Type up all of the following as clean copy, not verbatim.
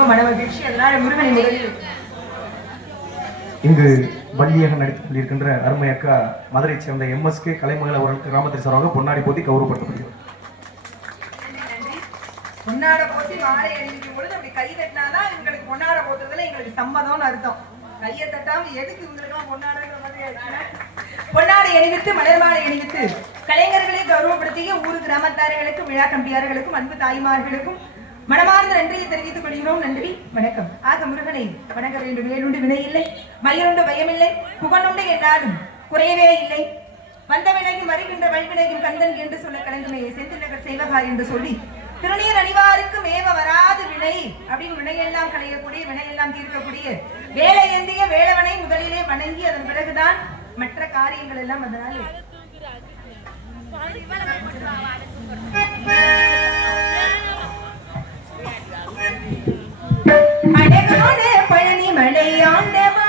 ரொம்ப மனமகிழ்ச்சி. அதனால முருகனை முதலில் இங்கு வள்ளியாக நடித்துக் கொண்டிருக்கின்ற அருமை அக்கா மதுரை சேர்ந்த எம்எஸ்கே கலைமகள் அவர்களுக்கு கிராமத்தின் சார்பாக பொன்னாடி போத்தி கௌரவப்படுத்தப்படுகிறது. பொன்னாட போத்தி மாலை அணிவிக்கும் பொழுது அப்படி கை தட்டினாதான் எங்களுக்கு பொன்னாட போத்துறதுல எங்களுக்கு சம்மதம்னு அர்த்தம். கையை தட்டாம எதுக்கு இவங்களுக்கெல்லாம் பொன்னாடுங்கிற மாதிரி ஆயிடுச்சுன்னா பொன்னாடை அணிவித்து மலர் மாலை அணிவித்து கலைஞர்களை கௌரவப்படுத்திய ஊர் கிராமத்தார்களுக்கும் விழா கம்பியார்களுக்கும் அன்பு தாய்மார்களுக்கும் மனமார்ந்த நன்றியை தெரிவித்துக் கொள்கிறோம். நன்றி, வணக்கம். ஆக முருகனை வணங்க வேண்டும். வேலுண்டு வினை இல்லை, மயிலுண்டு பயமில்லை, புகனுண்டு என்னாலும் குறையவே இல்லை. வந்த வினையும் வருகின்ற வல்வினையும் கந்தன் என்று சொல்ல கலங்குமே செந்திநகர் செய்வகா என்று சொல்லி திருநீர் அணிவாருக்கு மேவ வராது வினை அப்படின்னு வினையெல்லாம் களையக்கூடிய வினையெல்லாம் தீர்க்கக்கூடிய வேலை ஏந்திய வேளவனை முதலிலே வணங்கி அதன் பிறகுதான் மற்ற காரியங்கள் எல்லாம் அதனால் அழகான பழனி மலையாண்டவா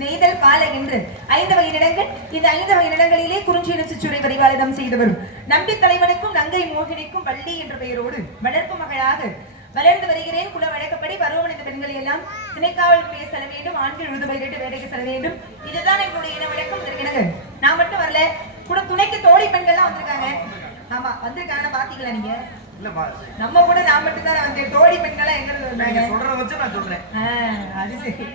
நெய்தல் பாலை என்று 5 வகை இடங்கள். இந்த 5 வகை இடங்களிலே குறிஞ்சி நச்சுச்சுரை பரிபாலனம் செய்து வரும் நம்பி தலைவனுக்கும் நங்கை மோகினிக்கும் வள்ளி என்ற பெயரோடு வளர்ப்பு மகளாக வளர்ந்து வருகிறேன். குல வழக்கப்படி பருவமடைந்த பெண்களை எல்லாம் திணைக்காவல் புரிய செல்ல வேண்டும், ஆண்கள் உழுது பயிரிட்டு வேலைக்கு செல்ல வேண்டும். இதுதான் எங்களுடைய இன வழக்கம். இதற்கு நான் மட்டும் வரல, கூட துணைக்கு தோழி பெண்கள்லாம் வந்திருக்காங்க. ஆமா வந்திருக்காங்க, பாத்தீங்களா நீங்க? நம்ம கூட நான் மட்டும் தான் வந்து தோழி பெண்களா எங்க வந்தாங்க சொல்றத வச்சு நான் சொல்றேன். அது சரி,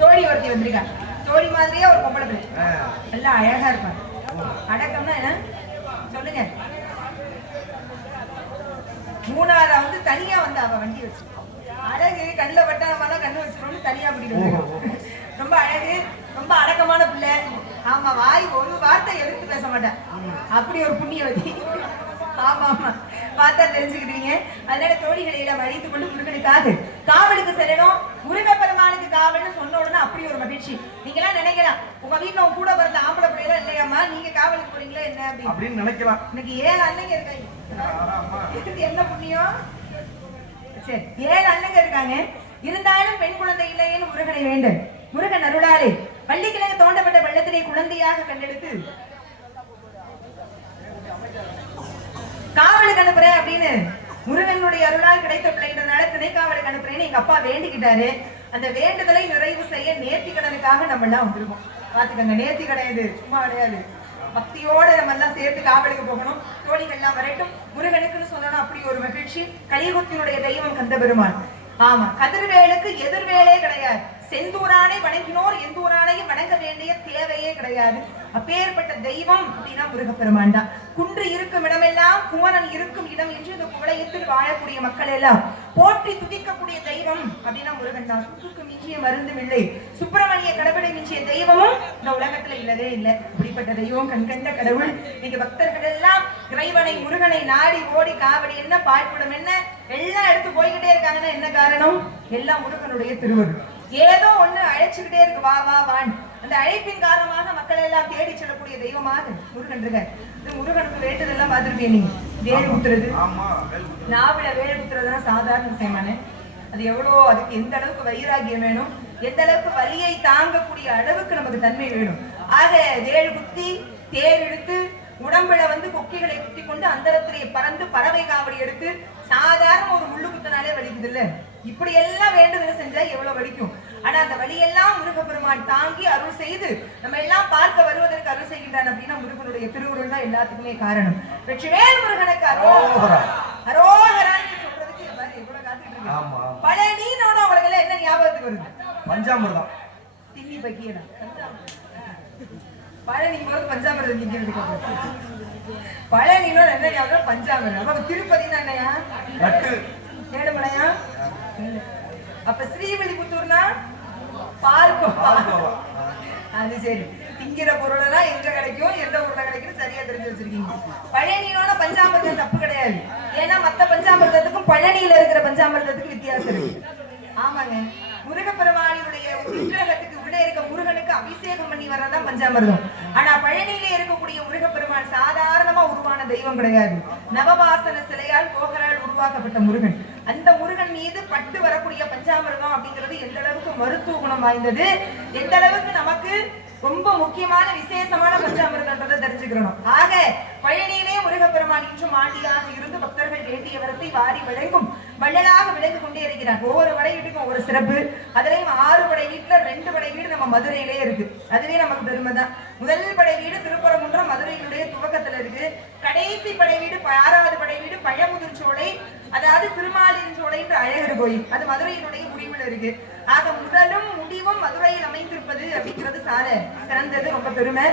தோழி ஒருத்தி வந்திருக்கா. தோழி மாதிரியே ஒரு பொம்பளை பிள்ளை, நல்லா அழகா இருப்பாங்க. அடக்கம்னா என்ன சொல்லுங்க? மூணாவது வந்து தனியா வந்து அவ வண்டி வச்சு அழகு கண்ணுல பட்டா நம்ம கண்ணு வச்சிருக்கோம்னு தனியா பிடிக்கும். ரொம்ப அழகு, ரொம்ப அடக்கமான பிள்ளை. ஆமா, வாய் ஒரு வார்த்தை எடுத்து பேச மாட்டேன், அப்படி ஒரு புண்ணியவதி. ஆமா ஆமா, பார்த்தா தெரிஞ்சுக்கிட்டீங்க. அதனால தோழிகளை எல்லாம் அழைத்து கொண்டு முருகனுக்காக காவலுக்கு செல்லணும். முருகப்பெருமானுக்கு காவல்னு சொன்ன உடனே அப்படி ஒரு மகிழ்ச்சி. நீங்க எல்லாம் நினைக்கலாம், உங்க வீட்டுல உங்க கூட பிறந்த ஆம்பளை பிள்ளைலாம் இல்லையாமா, நீங்க காவலுக்கு போறீங்களா என்ன அப்படின்னு நினைக்கலாம். இன்னைக்கு 7 அன்னைக்கு இருக்காங்க. சரி 7 அண்ணங்க இருக்காங்க. இருந்தாலும் பெண் குழந்தை இல்லையேன்னு முருகனை வேண்டு முருகன் அருளாலே பள்ளிக்கிழங்கு தோண்டப்பட்ட வெள்ளத்திலே குழந்தையாக கண்டெடுத்து காவலுக்கு அனுப்புறேன் அப்படின்னு முருகனுடைய அருளால் கிடைத்த பிள்ளைன்றதுனால திணைக்காவலுக்கு அனுப்புறேன்னு எங்க அப்பா வேண்டிக்கிட்டாரு. அந்த வேண்டுதலை நிறைவு செய்ய நேர்த்தி கடனுக்காக நம்ம எல்லாம் வந்துருவோம். பாத்துக்கங்க, நேர்த்தி கடன் இது சும்மா கிடையாது. பக்தியோட நம்ம எல்லாம் சேர்த்து காவலுக்கு போகணும். தோழிகள் எல்லாம் வரட்டும். முருகனுக்குன்னு சொல்லணும் அப்படி ஒரு மகிழ்ச்சி. கலியுகத்தினுடைய தெய்வம் கந்த பெருமான். ஆமா, கதிர்வேலுக்கு எதிர்வேலே கிடையாது. செந்தூரானை வணங்கினோர் எந்தூரானையும் வணங்க வேண்டிய தேவையே கிடையாது. அப்பேற்பட்ட தெய்வம் அப்படின்னா முருகப்பெருமான் தான். குன்று இருக்கும் இடமெல்லாம் குமரன் இருக்கும் இடம் என்று இந்த குவளையத்தில் வாழக்கூடிய மக்கள் எல்லாம் போற்றி துதிக்கக்கூடிய தெய்வம் அப்படின்னா முருகன் தான். சுற்றுக்கு மிஞ்சிய மருந்தும் இல்லை, சுப்பிரமணிய கடவுளை மிஞ்சிய தெய்வமும் இந்த உலகத்துல இல்லவே இல்லை. அப்படிப்பட்ட தெய்வம் கண்கண்ட கடவுள். நீங்க பக்தர்கள் எல்லாம் இறைவனை முருகனை நாடி ஓடி காவடி என்ன பாய்ப்புடம் என்ன எல்லாம் எடுத்து போய்கிட்டே இருக்காங்கன்னா என்ன காரணம்? எல்லாம் முருகனுடைய திருவருள். ஏதோ ஒண்ணு அழைச்சுக்கிட்டே இருக்கு, வா வா வான். அந்த அழைப்பின் காரணமாக மக்கள் எல்லாம் தேடி செல்லக்கூடிய தெய்வமாக முருகன் இருக்கார். இந்த முருகனுக்கு வேண்டுதெல்லாம் பார்த்துருப்பீங்க நீங்க. வேல் குத்துறது, நாவில வேல் குத்துறதுன்னா சாதாரண விஷயமானே. அது எவ்வளோ, அதுக்கு எந்த அளவுக்கு வைராகியம் வேணும், எந்த அளவுக்கு வலியை தாங்கக்கூடிய அளவுக்கு நமக்கு தன்மை வேணும். ஆக வேல் குத்தி தேர் எடுத்து உடம்புல கொக்கிகளை குத்தி கொண்டு அந்தரத்திலே பறந்து பறவை காவடி எடுத்து சாதாரண ஒரு முள்ளு குத்தினாலே வலிக்குது இல்ல. இப்படி எல்லாம் வேண்டுதல் செஞ்சா எவ்வளவு வலிக்கும். ஆனா அந்த வலியெல்லாம் முருகப்பெருமான் தாங்கி அருள் செய்து நம்ம எல்லாம் பார்க்க வருவதற்கு அருள் செய்கின்றான் அப்படின்னா முருகனுடைய திருவுருள் தான் எல்லாத்துக்குமே காரணம். வெற்றிவேல் முருகனுக்கு அரோகரா. அரோகரான்னு சொல்றதுக்கு எவ்வளவு காத்துட்டு இருக்கு. பழனினோட அவங்களுக்கு எல்லாம் என்ன ஞாபகத்துக்கு வருது? பஞ்சாமிர்தம். திண்ணி பக்கியடா. பழனி போது பஞ்சாமிரதம் திங்கிறதுக்கு பழனினோட என்ன ஞாபகம்? பஞ்சாமிரதம். அப்ப திருப்பதினா என்னையா? ஏழுமலையா? அப்ப ஸ்ரீவில்லிபுத்தூர்னா பால்கோவா. அது சரி. திங்கிற பொருள் எல்லாம் எங்க கிடைக்கும், எந்த ஊர்ல கிடைக்கும் சரியா தெரிஞ்சு வச்சிருக்கீங்க. பழனினோட பஞ்சாமிரதம் தப்பு கிடையாது. ஏன்னா மத்த பஞ்சாமிரதத்துக்கும் பழனியில இருக்கிற பஞ்சாமிரதத்துக்கு வித்தியாசம் இருக்கு. ஆமாங்க, முருகப்பெருமானுடைய விக்கிரகத்துக்கு உள்ளே இருக்க முருகனுக்கு அபிஷேகம் பண்ணி வர்றதான் பஞ்சாமிர்தம். ஆனா பழனியிலே இருக்கக்கூடிய முருகப்பெருமான் சாதாரணமா உருவான தெய்வம் கிடையாது. நவவாசன சிலையால் கோகரால் உருவாக்கப்பட்ட முருகன். அந்த முருகன் மீது பட்டு வரக்கூடிய பஞ்சாமிர்தம் அப்படிங்கிறது எந்த அளவுக்கு மருத்துவ குணம் வாய்ந்தது, எந்த அளவுக்கு நமக்கு ரொம்ப முக்கியமான விசேஷமான பஞ்சாமிர்தன்றதை தெரிஞ்சுக்கிறோம். ஆக பழனியிலே முருகப்பெருமான் இன்றும் ஆண்டியாக இருந்து பக்தர்கள் வேண்டிய வரத்தை வாரி வழங்கும் வள்ளலாக விளங்கி கொண்டே இருக்கிறார். ஒவ்வொரு படை வீட்டுக்கும் ஒவ்வொரு சிறப்பு. அதுலயும் 6 படை வீட்டுல 2 படை வீடு நம்ம மதுரையிலே இருக்கு. அதுவே நமக்கு பெருமை தான். முதல் படை வீடு திருப்பரங்குன்றம் மதுரையினுடைய துவக்கத்துல இருக்கு. கடைசி படை வீடு 6வது படை வீடு பழமுதிர் சோலை, அதாவது திருமாலின் சோலை என்ற அழகர் கோயில், அது மதுரையினுடைய முடிவுல இருக்கு. ஆக முதலும் முடிவும் மதுரையில் அமைந்திருப்பது அப்படிங்கிறது சிறந்தது, ரொம்ப பெருமை.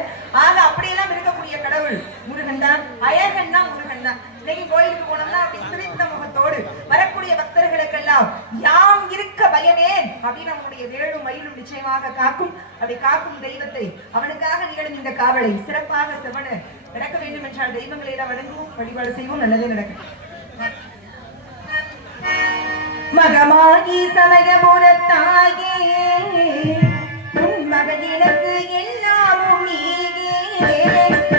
ஆக அப்படியெல்லாம் இருக்கக்கூடிய கடவுள் முருகன் தான். அழகன் தான் முருகன் தான். இன்னைக்கு கோயிலுக்கு போனோம்னா அப்படி சிரித்த முகத்தோடு வரக்கூடிய பக்தர்களுக்கெல்லாம் யாம் இருக்க பயமேன் அப்படின்னு நம்முடைய வேலும் மயிலும் நிச்சயமாக காக்கும். அப்படி காக்கும் தெய்வத்தை அவனுக்காக நிகழும் இந்த காவலை சிறப்பாக செவன நடக்க வேண்டும் என்றால் தெய்வங்களை எல்லாம் வணங்குவோம், வழிபாடு செய்வோம், நல்லதே நடக்கும். மகமாகி சமயபுரத்தாயே உன் மகளிருக்கு எல்லாமும் நீயே. எல்லாமும்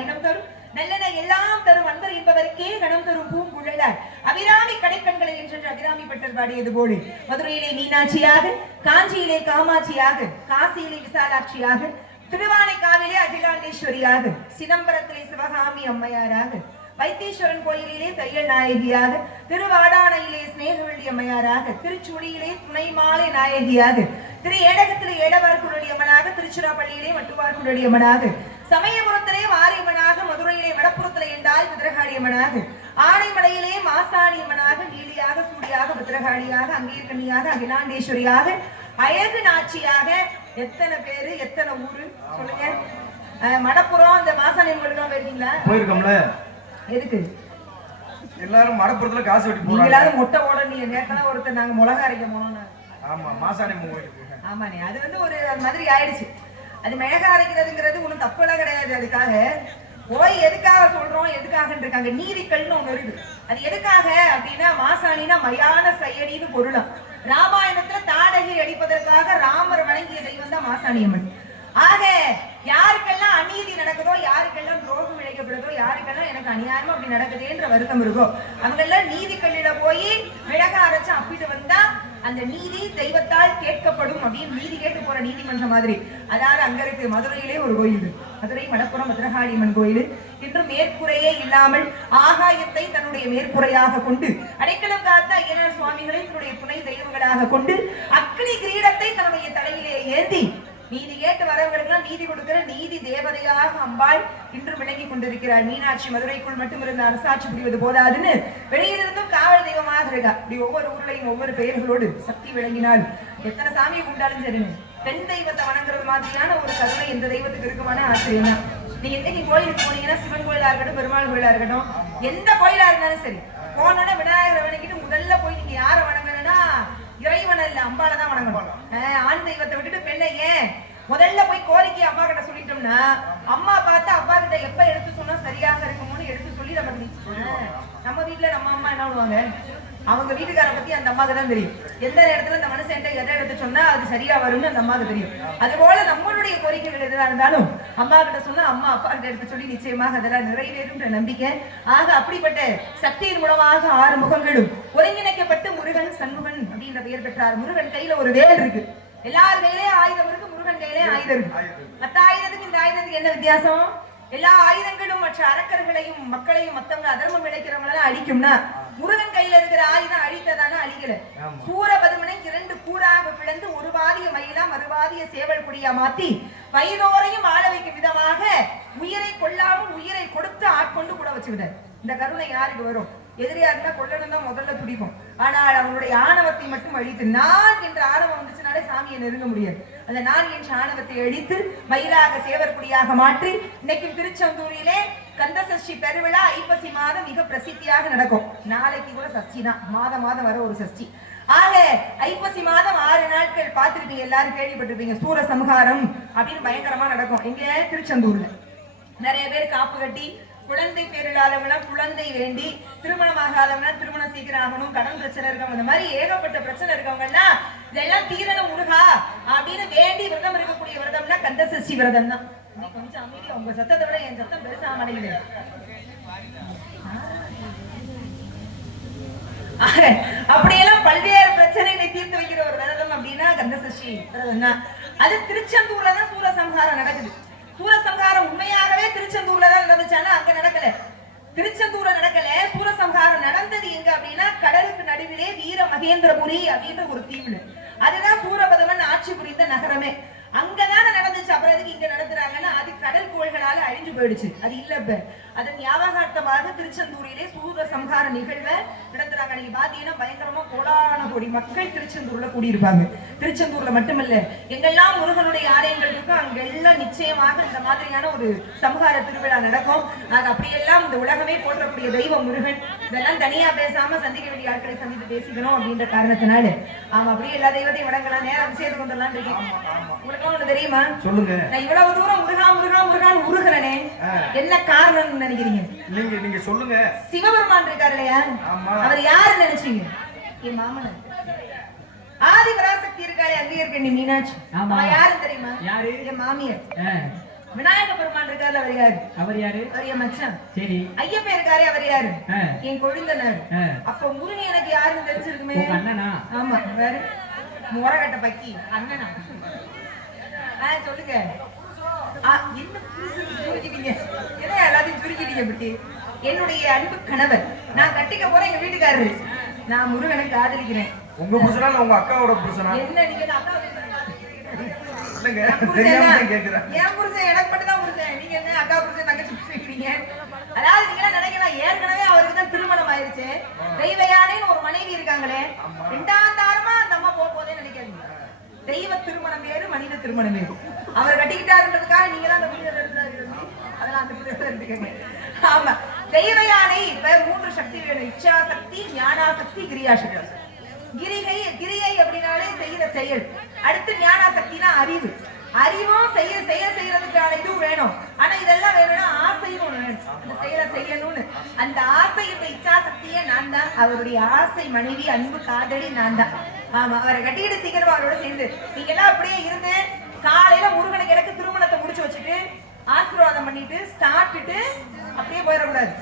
இனம் தரும் நல்லன எல்லாம் தரும் அன்பர் என்பவருக்கே கணம் தரும் பூங்குழலார் அபிராமி கடைக்கண்களை என்று அபிராமி பட்டர் பாடியது போல மதுரையிலே மீனாட்சியாக, காஞ்சியிலே காமாட்சியாக, காசியிலே விசாலாட்சியாக, திருவானைக்காவிலே அகிலாண்டேஸ்வரியாக, சிதம்பரத்திலே சிவகாமி அம்மையாராக, வைத்தீஸ்வரன் கோயிலிலே தையல் நாயகியாக, திருவாடானையிலே ஸ்நேகவள்ளி அம்மையாராக, திருச்சுழியிலே துணை மாலை நாயகியாக, திரு ஏடகத்திலே ஏடவார்குழலி அம்மனாக, திருச்சிராப்பள்ளியிலே மட்டுவார்குழலி அம்மனாக, சமயபுரத்திலே வாரியம்மனாக, மதுரையிலே வடப்புறத்திலே என்றால் பித்ரகாளியம்மனாக, ஆனைமலையிலே மாசாணியம்மனாக, நீலியாக, சூடியாக, பித்ரகாளியாக, அங்கீர்கண்ணியாக, அகிலாண்டேஸ்வரியாக, அழகு நாச்சியாக, எத்தனை பேரு எத்தனை ஊரு சொல்லுங்க. மடப்புறம் அந்த மாசாணியம்மன் போயிருக்கீங்களா? போயிருக்கோம்ல. எதுக்கு எல்லாரும் மடப்புறத்துல காசு வெட்டி போறாங்க. எல்லாரும் முட்டை ஓட நீங்க நேத்தலாம் ஒருத்தர் நாங்க மிளகா அரைக்க போனோம். ஆமா மாசாணியம்மன் கோயிலுக்கு. ஆமாண்ணே, அது வந்து ஒரு மாதிரி ஆயிடுச்சு. அது மிளகா அரைக்கிறதுங்கிறது ஒன்றும் தப்பெல்லாம் கிடையாது. அதுக்காக போய் எதுக்காக சொல்றோம், எதுக்காக இருக்காங்க நீதிக்கல்னு ஒண்ணு இருக்கு. அது எதுக்காக அப்படின்னா மாசாணினா மயான செயலின்னு பொருளாம். ராமாயணத்துல தாடகை அடிப்பதற்காக ராமர் வணங்கிய தெய்வம் தான் மாசாணியம்மன். ஆக யாருக்கெல்லாம் அநீதி நடக்குதோ, யாருக்கெல்லாம் துரோகம் இழைக்கப்படுதோ, யாருக்கெல்லாம் எனக்கு அநியாயமா அப்படி நடக்குதுன்ற வருத்தம் இருக்கோ, அவங்க எல்லாம் நீதி கல்லில போய் மிளகா அரைச்சு அப்பிட்டு வந்தா அந்த நீதி தெய்வத்தால் கேட்கப்படும் அப்படின்னு நீதி கேட்டு போற நீதிமன்றம் மாதிரி. அதாவது அங்க இருக்கு மதுரையிலே ஒரு கோயில், மதுரை மடப்புறம் பத்ரகாளியம்மன் கோயில். இன்று மேற்குறையே இல்லாமல் ஆகாயத்தை தன்னுடைய மேற்குறையாக கொண்டு, அடைக்கலம் காத்த ஐயனார் சுவாமிகளை தன்னுடைய துணை தெய்வங்களாக கொண்டு, அக்னி கிரீடத்தை தன்னுடைய தலையிலே ஏந்தி நீதி கேட்டு வரவர்களுக்கெல்லாம் நீதி கொடுக்கிற நீதி தேவதையாக அம்பாள் இன்று விளங்கி கொண்டிருக்கிறார். மீனாட்சி மதுரைக்குள் மட்டும் இருந்த அரசாட்சி புரிவது போதாதுன்னு வெளியிலிருந்தும் காவல் தெய்வமாக இருக்கா. இப்படி ஒவ்வொரு ஊர்லையும் ஒவ்வொரு பெயர்களோடு சக்தி விளங்கினால் எத்தனை சாமியை கும்பிட்டாலும் சரின்னு பெண் தெய்வத்தை வணங்குறது மாதிரியான ஒரு கருணை எந்த தெய்வத்துக்கு இருக்குமான ஆச்சரியம் தான். நீங்க என்னைக்கு கோயிலுக்கு போனீங்கன்னா சிவன் கோயிலா இருக்கட்டும், பெருமாள் கோயிலா இருக்கட்டும், எந்த கோயிலா இருந்தாலும் சரி, போனோன்னா விநாயகரை வணங்கிட்டு முதல்ல போய் நீங்க யாரை வணங்கணும்னா இறைவன் இல்ல அம்பாலதான் வணங்கணும். ஆண் தெய்வத்தை விட்டுட்டு பெண்ணை ஏன் முதல்ல போய் கோரிக்கை அம்மா கிட்ட சொல்லிட்டோம்னா அம்மா பார்த்து அப்பா கிட்ட எப்ப எடுத்து சொன்னா சரியாக இருக்குமோன்னு எடுத்து சொல்லி நம்ம வீட்டுல நம்ம அம்மா என்ன பண்ணுவாங்க, அவங்க வீட்டுக்கார பத்தி அந்த அம்மாவுக்கு தான் தெரியும். எந்த நேரத்துல அந்த மனுஷன் எதை எடுத்து சொன்னா அது சரியா வரும்னு அந்த அம்மாவுக்கு தெரியும். அது போல நம்மளுடைய கோரிக்கைகள் எதுவா இருந்தாலும் அம்மா கிட்ட சொன்னா அம்மா அப்பா கிட்ட எடுத்து சொல்லி நிச்சயமாக அதெல்லாம் நிறைவேறும் நம்பிக்கை. ஆக அப்படிப்பட்ட சக்தியின் மூலமாக 6 முகங்களும் ஒருங்கிணைக்கப்பட்டு முருகன் சண்முகன் அப்படின்ற பெயர் பெற்றார். முருகன் கையில ஒரு வேல் இருக்கு, எல்லார் கையிலே ஆயுதம் இருக்கு, முருகன் கையிலே ஆயுதம் இருக்கு. மற்ற ஆயுதத்துக்கு இந்த ஆயுதத்துக்கு என்ன வித்தியாசம்? எல்லா ஆயுதங்களும் மற்ற அரக்கர்களையும் மக்களையும் மத்தவங்க அதர்மம் விளைக்கிறவங்களெல்லாம் அழிக்கும்னா, முருகன் கையில இருக்கிற ஆயுதம் அழித்ததான அழிக்கல. சூரபதுமனை 2 கூறாக பிளந்து ஒரு வாதிய மயிலா மறுவாதிய சேவல் குடியா மாத்தி வயதோரையும் ஆள வைக்கும் விதமாக உயிரை கொல்லாமல் உயிரை கொடுத்து ஆட்கொண்டு கூட வச்சுக்கிட்டார். இந்த கருணை யாருக்கு வரும்? எதிரியா இருந்தா கொல்லணும் தான் முதல்ல துடிப்போம். ஆனால் அவனுடைய ஆணவத்தை மட்டும் அழித்து, நான் என்ற ஆணவம் வந்துச்சுனாலே சாமியை நெருங்க முடியாது. அந்த நான் என்ற ஆணவத்தை அழித்து மயிலாக சேவற்குடியாக மாற்றி இன்னைக்கு திருச்செந்தூரிலே கந்த சஷ்டி பெருவிழா ஐப்பசி மாதம் மிக பிரசித்தியாக நடக்கும். நாளைக்கு கூட சஷ்டி தான், மாதம் வர ஒரு சஷ்டி. ஆக ஐப்பசி மாதம் 6 நாட்கள் பார்த்திருப்பீங்க, எல்லாரும் கேள்விப்பட்டிருப்பீங்க. சூர சம்ஹாரம் அப்படின்னு பயங்கரமா நடக்கும். எங்க திருச்செந்தூர்ல நிறைய பேர் காப்பு கட்டி, குழந்தை பேரிலாதவனா குழந்தை வேண்டி, திருமணம் ஆகாதவனா திருமணம் சீக்கிரம் ஆகணும், கடன் பிரச்சனை இருக்கவங்க, இந்த மாதிரி ஏகப்பட்ட பிரச்சனை இருக்கவங்கன்னா இதெல்லாம் தீரணும் முருகா அப்படின்னு வேண்டி விரதம் இருக்கக்கூடிய விரதம்னா கந்த சஷ்டி விரதம் தான். கொஞ்சம் அமைதியா, உங்க சத்தத்தை விட என் சத்தம் பெருசா அடையுது. அப்படியெல்லாம் பல்வேறு பிரச்சனைகளை தீர்த்து வைக்கிற ஒரு விரதம் அப்படின்னா கந்த சஷ்டி விரதம் தான். அது திருச்செந்தூர்ல தான் சூரசம்ஹாரம் நடக்குது. சூரசம்ஹாரம் உண்மையாகவே திருச்செந்தூர்ல தான் நடந்துச்சானா அங்க நடக்கல, திருச்செந்தூர்ல நடக்கல. சூரசம்ஹாரம் நடந்தது எங்க அப்படின்னா கடலுக்கு நடுவிலே வீர மகேந்திரபுரி அப்படின்ற ஒரு தீவுல. அதுதான் சூரபதமன் ஆட்சி புரிந்த நகரமே. அங்கதான நடந்துச்சு. அப்புறம் எதுக்கு இங்க நடத்துறாங்கன்னா அது கடல் கோள்களால அழிஞ்சு போயிடுச்சு. அது இல்ல இப்ப. அதன் ஞாபகார்த்தமாக திருச்செந்தூரிலே சூர சம்ஹார நிகழ்வை நடத்துறாங்க. நீங்க பாத்தீங்கன்னா பயங்கரமா கோடான கோடி மக்கள் திருச்செந்தூர்ல கூடியிருப்பாங்க. திருச்செந்தூர்ல மட்டுமல்ல, எங்கெல்லாம் முருகனுடைய ஆலயங்கள் இருக்கோ அங்கெல்லாம் நிச்சயமாக இந்த மாதிரியான ஒரு சம்ஹார திருவிழா நடக்கும். அது அப்படியெல்லாம் இந்த உலகமே போற்றக்கூடிய தெய்வம் முருகன். இதெல்லாம் தனியா பேசாம சந்திக்க வேண்டிய ஆட்களை சந்தித்து பேசிக்கணும் அப்படின்ற காரணத்தினால ஆமா அப்படியே எல்லா தெய்வத்தையும் வணங்கலாம், நேரம் விஷயத்துக்கு வந்துடலாம் இருக்கேன். உங்களுக்கு ஒண்ணு தெரியுமா? சொல்லுங்க. நான் இவ்வளவு தூரம் முருகா முருகா முருகான்னு உருகிறனே என்ன காரணம்னு நினைக்கிறீங்க? நீங்க சொல்லுங்க. சிவபெருமான் இருக்காரு இல்லையா, அவர் யாருன்னு நினைச்சீங்க? என் மாமனார் ஆதி பராசக்தி இருக்காளே அங்கே இருக்க நீ மீனாட்சி, அவன் யாருன்னு தெரியுமா? யாரு? என் மாமியார். விநாயக பெருமான் இருக்காரு, அவர் யாரு? அவர் யாரு? அவர் என் மச்சான். சரி. ஐயப்ப இருக்காரு, அவர் யாரு? என் கொழுந்தனார். அப்ப முருகன் எனக்கு யாருன்னு தெரிஞ்சிருக்குமே? அண்ணனா? ஆமா. வேற முறகட்ட பக்கி அண்ணனா? சொல்லுங்க. என்ன சுருக்கிட்டீங்க? என்ன எல்லாத்தையும் சுருக்கிட்டீங்க இப்படி? என்னுடைய அன்பு கணவர், நான் கட்டிக்க போறேன் எங்க வீட்டுக்காரரு. நான் முருகனை காதலிக்கிறேன். உங்க புருஷனா இல்ல உங்க அக்காவோட புருஷனா? என்ன நீங்க அக்கா இல்லங்க, தெரியாம கேக்குறேன். ஏன் புருஷன் எனக்கு மட்டும் தான் புருஷன், நீங்க என்ன அக்கா புருஷன் தங்கச்சி புருஷன்றீங்க? அதாவது நீங்க நினைக்கலாம் ஏற்கனவே அவருக்கு தான் திருமணம் ஆயிருச்சு, தெய்வயானைன்னு ஒரு மனைவி இருக்காங்களே, ரெண்டாம் தாரமா அந்த அம்மா போதே நினைக்காதீங்க. தெய்வ திருமணம் வேறு, மனித திருமணம் வேறு. அவர் கட்டிக்கிட்டாருன்றதுக்காக நீங்க தான் அந்த புரிதல் அதெல்லாம் அந்த புரிதல் எடுத்துக்கங்க. ஆமா, தெய்வ யானை இப்ப 3 சக்தி வேணும்: இச்சா சக்தி, ஞானா சக்தி, கிரியா சக்தி. கிரியை அப்படின்னாலே செய்யற செயல். அடுத்து ஞானா சக்தினா அறிவு. அறிவும் செய்யறதுக்கான இதுவும் வேணும். ஆனா இதெல்லாம் வேணும்னா ஆசையும் ஒண்ணு வேணும், இந்த செயலை செய்யணும்னு. அந்த ஆசை இந்த இச்சா சக்தியே நான் தான். அவருடைய ஆசை மனைவி, அன்பு காதலி நான் தான். ஆமா, அவரை கட்டிக்கிட்டு சீக்கிரமா அவரோட சேர்ந்து நீங்க எல்லாம் அப்படியே இருந்து காலையில முருகனுக்கு எனக்கு திருமணத்தை முடிச்சு வச்சுட்டு ஆசீர்வாதம் பண்ணிட்டு சாப்பிட்டுட்டு அப்படியே போயிடக்கூடாது.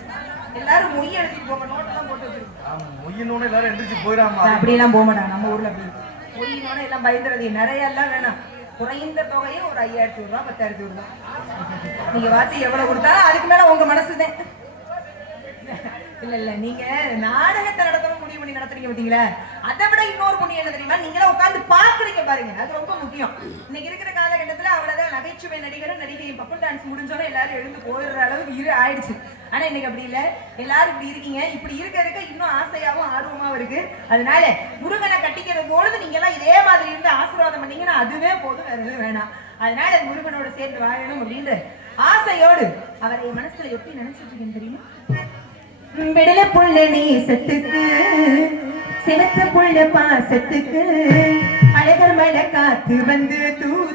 எல்லாரும் மொய் எழுதிட்டு போங்க, நோட்டெல்லாம் போட்டு வச்சிருக்கோம். மொய்யினோட எல்லாரும் எந்திரிச்சு போயிடாம அப்படியெல்லாம் போக மாட்டாங்க நம்ம ஊர்ல. அப்படி மொய்யினோட எல்லாம் பயந்துறது நிறைய எல்லாம் வேணாம். குறைந்த தொகையே ஒரு 5000 ரூபாய் 10,000 ரூபாய். நீங்க வார்த்தை எவ்வளவு கொடுத்தாலும் அதுக்கு மேல உங்க மனசுதான். இல்ல நீங்க நாடகத்தை நடத்தணும் முடிவு பண்ணி நடத்துறீங்க பாத்தீங்களா, அதை விட இன்னொரு புண்ணியம் என்ன தெரியுமா? நீங்களே உட்கார்ந்து பாக்குறீங்க பாருங்க, அது ரொம்ப முக்கியம். இன்னைக்கு இருக்கிற காலகட்டத்துல அவ்வளவுதான் நகைச்சுவை நடிகரும் நடிகையும் பக்கம் டான்ஸ் முடிஞ்சோன்னா எல்லாரும் எழுந்து போயிடுற அளவுக்கு ஆயிடுச்சு. ஆனா இன்னைக்கு அப்படி இல்ல, எல்லாரும் இப்படி இருக்கீங்க. இப்படி இருக்க இன்னும் ஆசையாவும் ஆர்வமாவும் இருக்கு. அதனால முருகனை கட்டிக்கிறது பொழுது நீங்க எல்லாம் இதே மாதிரி இருந்து ஆசீர்வாதம் பண்ணீங்கன்னா அதுவே போதும், வேற எதுவும் வேணாம். அதனால முருகனோட சேர்ந்து வாழணும் அப்படின்ற ஆசையோடு அவரை மனசுல எப்படி நினைச்சிட்டு இருக்கேன்னு தெரியுமா? விடல புள்ள நேசத்துக்கு, சிவத்த புள்ள பாசத்துக்கு, அழகர் மழை காத்து வந்து தூது